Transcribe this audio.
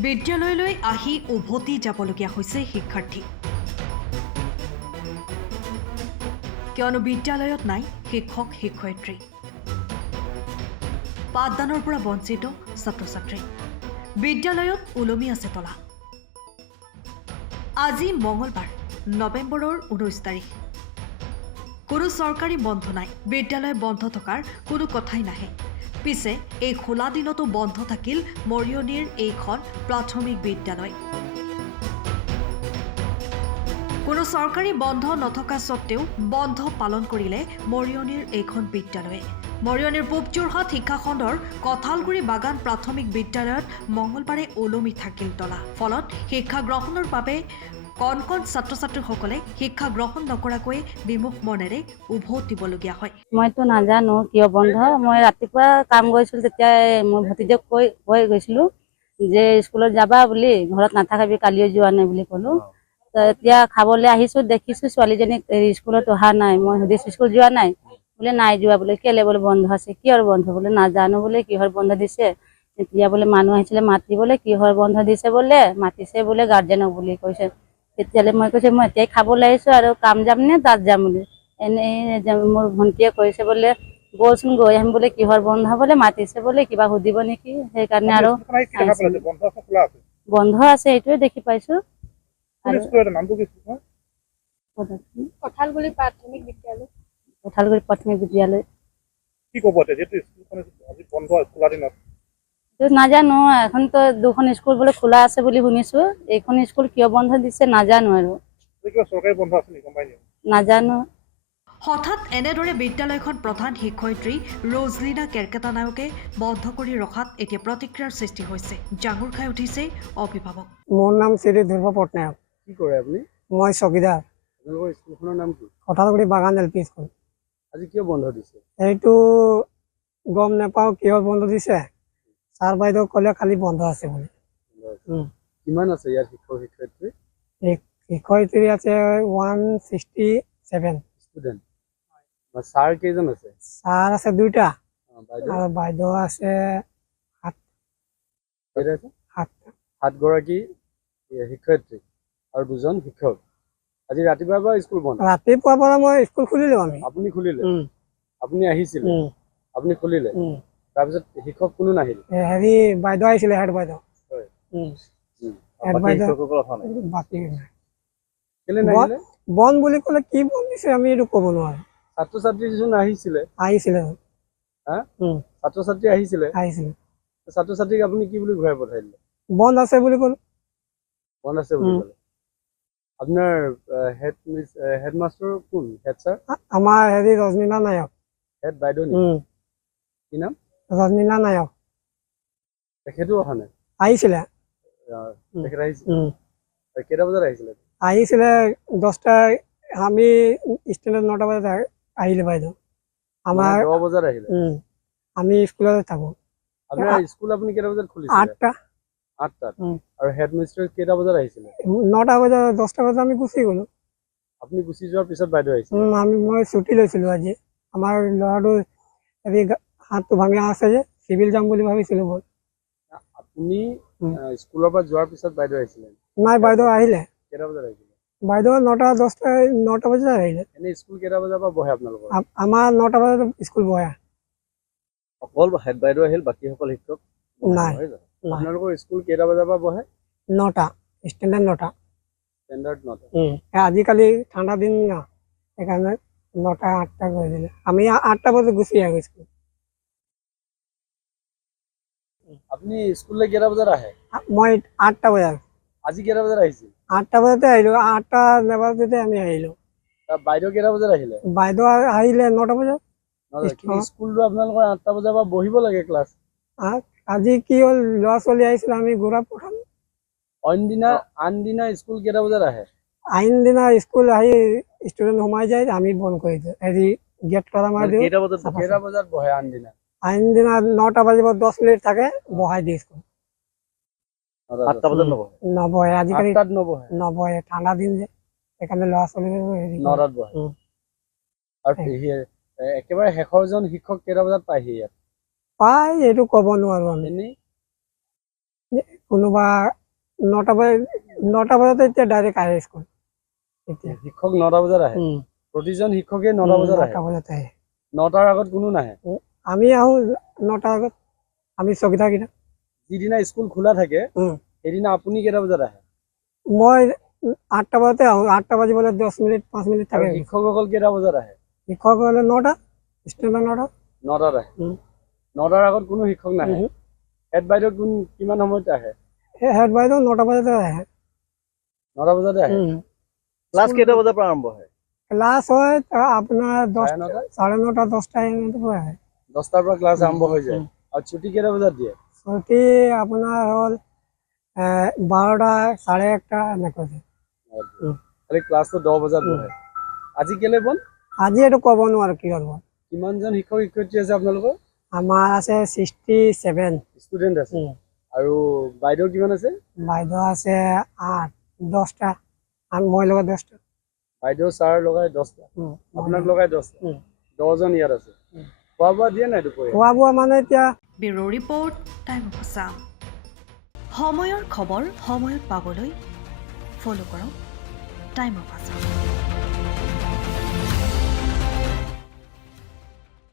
বিদ্যালয়লৈ আহি উভতি যাবলগীয়া হৈছে শিক্ষাৰ্থী কিয়নো বিদ্যালয়ত নাই শিক্ষক শিক্ষয়িত্ৰী পাঠদানৰ পৰা বঞ্চিত ছাত্ৰ ছাত্ৰী বিদ্যালয়ত ওলমি আছে তলা আজি মঙলবাৰ নৱেম্বৰৰ 19 তাৰিখ কোনো চৰকাৰী বন্ধ নাই বিদ্যালয় বন্ধ থকাৰ কোনো কথাই নাহে পিছে এই খোলা দিনতো বন্ধ থাকিল মৰিয়নিৰ এইখন প্ৰাথমিক বিদ্যালয় কোনো চৰকাৰী বন্ধ নথকা সত্ত্বেও বন্ধ পালন কৰিলে মৰিয়নিৰ এইখন বিদ্যালয়ে মৰিয়নিৰ পূব যোৰহাট শিক্ষাখণ্ডৰ কঁঠালগুৰি বাগান প্ৰাথমিক বিদ্যালয়ত মঙলবাৰে ওলমি থাকিল তলা ফলত শিক্ষা গ্ৰহণৰ বাবে কণ কণ ছাত্ৰ ছাত্ৰীসকলে শিক্ষা গ্ৰহণ নকৰাকৈ বিমুখ মনেৰে উভতিবলগীয়া হয় মইতো নাজানো কিয় বন্ধ মই ৰাতিপুৱা কাম গৈছিলো তেতিয়া মোৰ ভতিজাক কৈ গৈছিলো যে স্কুলত যাবা বুলি ঘৰত নাথাকিবি কালিও যোৱা নাই বুলি ক'লো এতিয়া খাবলৈ আহিছো দেখিছো ছোৱালীজনী স্কুলত অহা নাই মই সুধিছো স্কুল যোৱা নাই বোলে নাই যোৱা বোলে কেলে বোলে বন্ধ আছে কিহৰ বন্ধ বোলে নাজানো বোলে কিহৰ বন্ধ দিছে তেতিয়া বোলে মানুহ আহিছিলে মাতিবলৈ কিহৰ বন্ধ দিছে বোলে মাতিছে বোলে গাৰ্জেনক বুলি কৈছে তেতিয়ালে মই কৈছো মই এতিয়াই খাবলৈ আহিছো আৰু কাম যাম নে তাত যাম বুলি এনেই মোৰ ভণ্টিয়ে কৈছে বোলে বলচোন গৈ আহিম বোলে কিহৰ বন্ধ বোলে মাতিছে বোলে কিবা সুধিব নেকি সেইকাৰণে আৰু বন্ধ আছে এইটোৱে দেখি পাইছো কঁঠালগুৰি প্ৰাথমিক বিদ্যালয় কঁঠালগুৰি প্ৰাথমিক বিদ্যালয় কি ক'ব যেহেতু স্কুলখন আজি বন্ধ খোলা দিনত নাজানো এখন তো দুখন স্কুল বোলে খোলা আছে বুলি শুনিছো এইখন স্কুল কিয় বন্ধ দিছে নাজানো আৰু কিবা চৰকাৰী বন্ধ আছে নেকি গম পাই নেকি নাজানো হঠাৎ এনেদৰে বিদ্যালয়খন প্ৰধান শিক্ষয়িত্ৰী ৰজলিনা কেৰকেটা নায়কে বন্ধ কৰি ৰখাত এতিয়া প্ৰতিক্ৰিয়াৰ সৃষ্টি হৈছে জাঙুৰ খাই উঠিছে অভিভাৱক মোৰ নাম শ্ৰী ধ্ৰুৱ পটনায়ক কি কৰে আপুনি মই চকীদাৰ আপোনালোকৰ স্কুলখনৰ নাম কি কঁঠালগুৰি বাগান এল পি স্কুল আজি কিয় বন্ধ দিছে এইটো গম নাপাওঁ কিয় বন্ধ দিছে ছাৰ বাইদেউ ক'লে খালি বন্ধ আছে বুলি কিমান আছে ইয়াত শিক্ষক শিক্ষয়িত্ৰী শিক্ষয়িত্ৰী আছে 167 ষ্টুডেণ্ট ছাৰ কেইজন আছে ছাৰ আছে দুইটা বাইদেউ আৰু বাইদেউ আছে কেইটা আছে সাতটা 7 গৰাকী শিক্ষয়িত্ৰী আৰু 2জন শিক্ষক আজি ৰাতিপুৱাৰ পৰা স্কুল বন্ধ ৰাতিপুৱাৰ পৰা মই স্কুল খুলিলোঁ আমি আপুনি খুলিলে আপুনি আহিছিলে আপুনি খুলিলে তাৰপিছত শিক্ষক কোনো নাহিল হেৰি বাইদেউ আহিছিলে হেড বাইদেউ হয় হেড বাকী বাইদেউ শিক্ষকসকল অহা নাই বাকী নাই কেলে নাহিলে বন্ধ বুলি ক'লে কি বন্ধ দিছে আমি এইটো ক'ব নোৱাৰো ছাত্ৰ ছাত্ৰী যিজন আহিছিলে আহিছিলে হা ছাত্ৰ ছাত্ৰী আহিছিলে ছাত্ৰ ছাত্ৰীক আপুনি কি বুলি ঘূৰাই পঠাই দিলে বন্ধ আছে বুলি ক'লো বন্ধ আছে বুলি ক'লে আপোনাৰ হেডমাষ্টাৰ কোন হেড ছাৰ আমাৰ হেৰি ৰজনীনা নায়ক হেড বাইদেউ নেকি কি নাম ৰজনীনা নায়ক তেখেতো অহা নাই আহিছিলে তেখেত আহিছিলে কেইটা বজাত আহিছিলে আহিছিলে 10টা আমি ষ্টেণ্ডত 9টা বজাত আহিলে বাইদেউ আমাৰ 10 বজাত আহিলে আমি স্কুলতে থাকো আপোনাৰ স্কুল আপুনি কেইটা বজাত খুলিছিলে 8টাত আৰু হেডমাষ্টাৰ কেইটা বজাত আহিছিলে 9টা বজাত 10টা বজাত আমি গুচি গ'লো আপুনি গুচি যোৱাৰ পিছত বাইদেউ আহিছিলে মই ছুটি লৈছিলোঁ আজি আমাৰ ল'ৰাটো হেৰি হাতটো ভাঙি আছে যে চিভিল যাম বুলি ভাবিছিলোঁ মই আপুনি স্কুলৰ পৰা যোৱাৰ পিছত বাইদেউ আহিছিলে নাই বাইদেউ আহিলে কেইটা বজাত আহিছিলে বাইদেউ 9টা বজাত আহিলে এনে স্কুল কেইটা বজাৰ পৰা বহে আপোনালোকৰ আমাৰ 9টা বজাত স্কুল বহে অকল হেড বাইদেউ আহিল বাকীসকল শিক্ষক নাই আপোনালোকৰ স্কুল কেইটা বজাৰ পৰা বহে 9টা ষ্টেণ্ডাৰ্ড 9টা ষ্টেণ্ডাৰ্ড 9টা আজিকালি ঠাণ্ডা দিন না সেইকাৰণে 9টা 8টা কৰি দিলে আমি 8টা বজাত গুচি আহোঁ স্কুল আপুনি স্কুললৈ কেইটা বজাত আহে মই 8টা বজাত আজি কেইটা বজাত আহিছিল 8টা বজাতে আহিলোঁ 8টা নবজাতে আমি আহিলোঁ বাইদেউ কেইটা বজাত আহিলে বাইদেউ আহিলে 9টা বজাত স্কুলটো আপোনালোকৰ 8টা বজাৰ পৰা বহিব লাগে ক্লাছ আজি কি হ'ল ল'ৰা ছোৱালী আহিছিলে আমি ঘূৰা পঠাম আন দিনা স্কুল কেইটা বজাত আহে আইন দিনা স্কুল আহি ষ্টুডেণ্ট সোমাই যায় আমি বন্ধ কৰি দিওঁ হেৰি গেট তলা মাৰি দিওঁ কেইটা বজাত বহে আন দিনা আইন দিনা 9টা বাজিব 10 মিনিট থাকে বহাই দিয়ে স্কুল 8টা বজাত নবহে আজিকালি 8টাত নবহে নবহে ঠাণ্ডা দিন যে সেইকাৰণে ল'ৰা ছোৱালী 9টাত বহে আৰু একেবাৰে শেষৰজন শিক্ষক কেইটা বজাত পায়হি ইয়াত পাই এইটো ক'ব নোৱাৰো আমি এনেই কোনোবা 9টা বজাতে এতিয়া ডাইৰেক্ট আহে স্কুল এতিয়া শিক্ষক 9টা বজাত আহে প্ৰতিজন শিক্ষকে 9টা বজাত আহে 9টা বজাতে আহে 9টাৰ আগত কোনো নাহে আমি আহোঁ 9টাৰ আগত আমি চকীদাৰকেইটা যিদিনা স্কুল খোলা থাকে সেইদিনা আপুনি কেইটা বজাত আহে মই 8টা বজাতে আহোঁ 8টা বাজিবলৈ 10 মিনিট 5 মিনিট আৰু থাকে শিক্ষকসকল কেইটা বজাত আহে শিক্ষকসকলে 9টা ষ্টুডেণ্ট 9টা 9টাত আহে 9টাৰ আগত কোনো শিক্ষক নাহে হেড বাইদেউ কিমান সময়ত আহে হেড বাইদেউ 9টা বজাতে আহে 9টা বজাতে আহে ক্লাছ কেইটা বজাৰ পৰা আৰম্ভ হয় ক্লাছ হয় আপোনাৰ 10 9:30 10টা এনেকৈ হয় 10টাৰ পৰা ক্লাছ আৰম্ভ হৈ যায় আৰু ছুটি কেইটা বজাত দিয়ে ছুটি আপোনাৰ হ'ল 12টা 1:30 এনেকৈ খালি ক্লাছটো 10 বজাত বহে আজি কেলে বন্ধ আজি এইটো ক'ব নোৱাৰো কি হ'ল কিমানজন শিক্ষক শিক্ষয়িত্ৰী আছে আপোনালোকৰ আমাৰ আছে 67 ষ্টুডেণ্ট আছে আৰু বাইদেউ কিমান আছে বাইদেউ আছে 10টা আৰু মই লগত 10টা বাইদেউ ছাৰ লগাই 10টা আপোনাক লগাই 10টা 10জন ইয়াত আছে খোৱা বোৱা দিয়ে নাই দুপৰীয়া খোৱা বোৱা মানে এতিয়া bureau report time of Assam সময়ৰ খবৰ সময়ত পাবলৈ ফ'ল' কৰক টাইম অফ আছাম